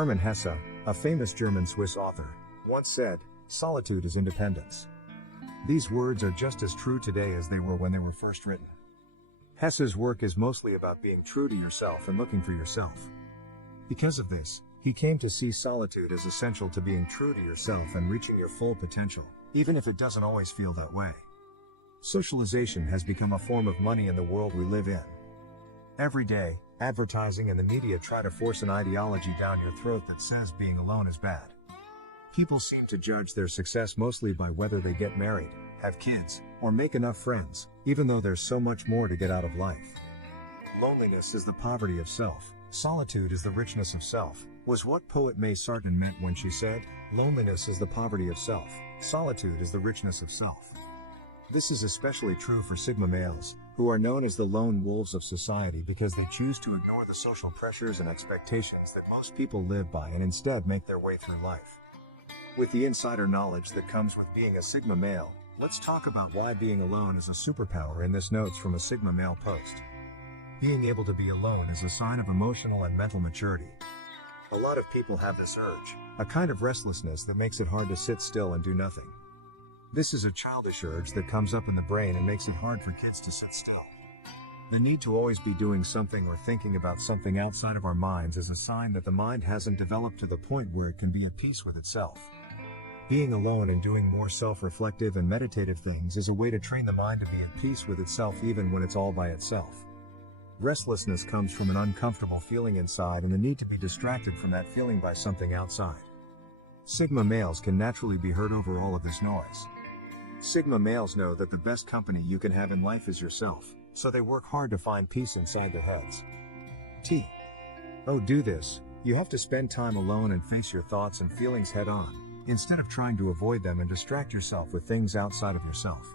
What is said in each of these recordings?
Hermann Hesse, a famous German-Swiss author, once said, "Solitude is independence." These words are just as true today as they were when they were first written. Hesse's work is mostly about being true to yourself and looking for yourself. Because of this, he came to see solitude as essential to being true to yourself and reaching your full potential, even if it doesn't always feel that way. Socialization has become a form of money in the world we live in. Every day, advertising and the media try to force an ideology down your throat that says being alone is bad. People seem to judge their success mostly by whether they get married, have kids, or make enough friends, even though there's so much more to get out of life. Loneliness is the poverty of self, solitude is the richness of self, was what poet May Sarton meant when she said, "Loneliness is the poverty of self, solitude is the richness of self." This is especially true for Sigma males, who are known as the lone wolves of society because they choose to ignore the social pressures and expectations that most people live by and instead make their way through life. With the insider knowledge that comes with being a Sigma male, let's talk about why being alone is a superpower in this Notes from a Sigma male post. Being able to be alone is a sign of emotional and mental maturity. A lot of people have this urge, a kind of restlessness that makes it hard to sit still and do nothing. This is a childish urge that comes up in the brain and makes it hard for kids to sit still. The need to always be doing something or thinking about something outside of our minds is a sign that the mind hasn't developed to the point where it can be at peace with itself. Being alone and doing more self-reflective and meditative things is a way to train the mind to be at peace with itself even when it's all by itself. Restlessness comes from an uncomfortable feeling inside and the need to be distracted from that feeling by something outside. Sigma males can naturally be heard over all of this noise. Sigma males know that the best company you can have in life is yourself, so they work hard to find peace inside their heads. Do this, you have to spend time alone and face your thoughts and feelings head on, instead of trying to avoid them and distract yourself with things outside of yourself.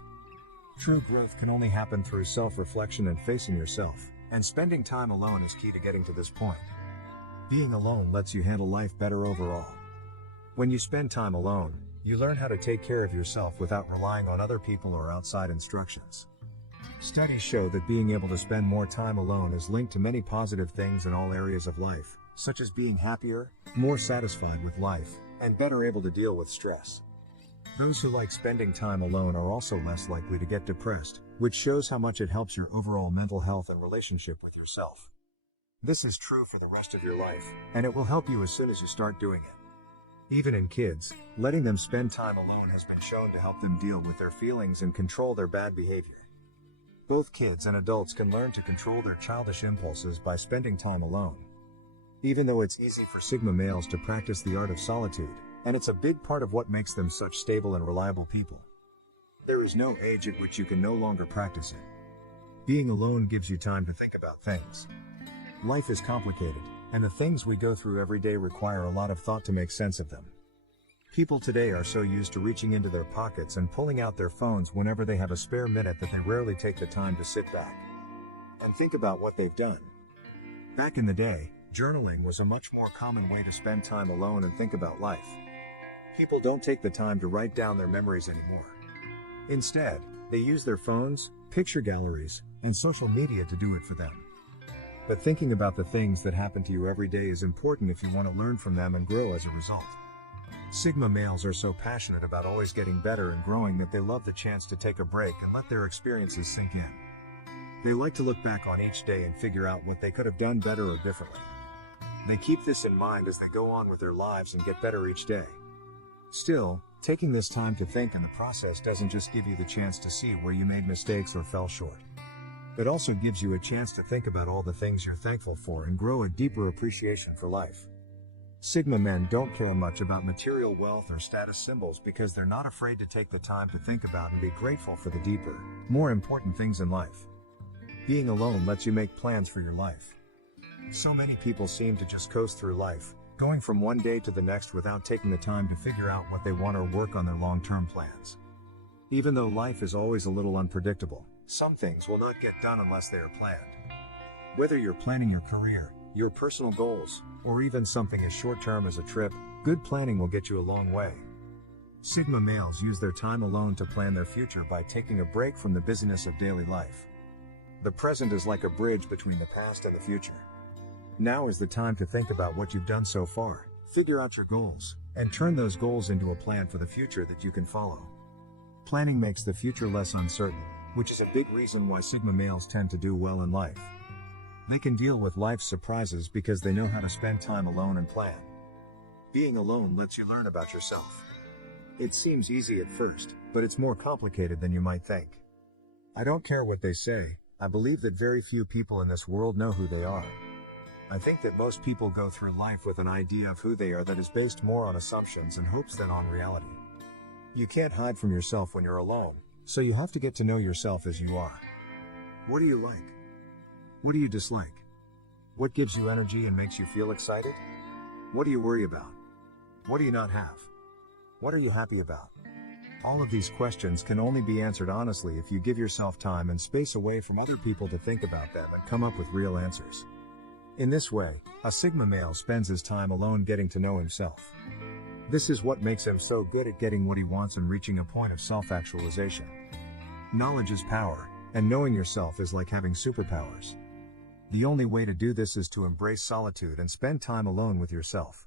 True growth can only happen through self-reflection and facing yourself, and spending time alone is key to getting to this point. Being alone lets you handle life better overall. When you spend time alone, you learn how to take care of yourself without relying on other people or outside instructions. Studies show that being able to spend more time alone is linked to many positive things in all areas of life, such as being happier, more satisfied with life, and better able to deal with stress. Those who like spending time alone are also less likely to get depressed, which shows how much it helps your overall mental health and relationship with yourself. This is true for the rest of your life, and it will help you as soon as you start doing it. Even in kids, letting them spend time alone has been shown to help them deal with their feelings and control their bad behavior. Both kids and adults can learn to control their childish impulses by spending time alone. Even though it's easy for Sigma males to practice the art of solitude, and it's a big part of what makes them such stable and reliable people, there is no age at which you can no longer practice it. Being alone gives you time to think about things. Life is complicated, and the things we go through every day require a lot of thought to make sense of them. People today are so used to reaching into their pockets and pulling out their phones whenever they have a spare minute that they rarely take the time to sit back and think about what they've done. Back in the day, journaling was a much more common way to spend time alone and think about life. People don't take the time to write down their memories anymore. Instead, they use their phones, picture galleries, and social media to do it for them. But thinking about the things that happen to you every day is important if you want to learn from them and grow as a result. Sigma males are so passionate about always getting better and growing that they love the chance to take a break and let their experiences sink in. They like to look back on each day and figure out what they could have done better or differently. They keep this in mind as they go on with their lives and get better each day. Still, taking this time to think in the process doesn't just give you the chance to see where you made mistakes or fell short. It also gives you a chance to think about all the things you're thankful for and grow a deeper appreciation for life. Sigma men don't care much about material wealth or status symbols because they're not afraid to take the time to think about and be grateful for the deeper, more important things in life. Being alone lets you make plans for your life. So many people seem to just coast through life, going from one day to the next without taking the time to figure out what they want or work on their long-term plans. Even though life is always a little unpredictable, some things will not get done unless they are planned. Whether you're planning your career, your personal goals, or even something as short-term as a trip, good planning will get you a long way. Sigma males use their time alone to plan their future by taking a break from the busyness of daily life. The present is like a bridge between the past and the future. Now is the time to think about what you've done so far, Figure out your goals, and turn those goals into a plan for the future that you can follow. Planning makes the future less uncertain, which is a big reason why Sigma males tend to do well in life. They can deal with life's surprises because they know how to spend time alone and plan. Being alone lets you learn about yourself. It seems easy at first, but it's more complicated than you might think. I don't care what they say, I believe that very few people in this world know who they are. I think that most people go through life with an idea of who they are that is based more on assumptions and hopes than on reality. You can't hide from yourself when you're alone, so you have to get to know yourself as you are. What do you like? What do you dislike? What gives you energy and makes you feel excited? What do you worry about? What do you not have? What are you happy about? All of these questions can only be answered honestly if you give yourself time and space away from other people to think about them and come up with real answers. In this way, a Sigma male spends his time alone getting to know himself. This is what makes him so good at getting what he wants and reaching a point of self-actualization. Knowledge is power, and knowing yourself is like having superpowers. The only way to do this is to embrace solitude and spend time alone with yourself.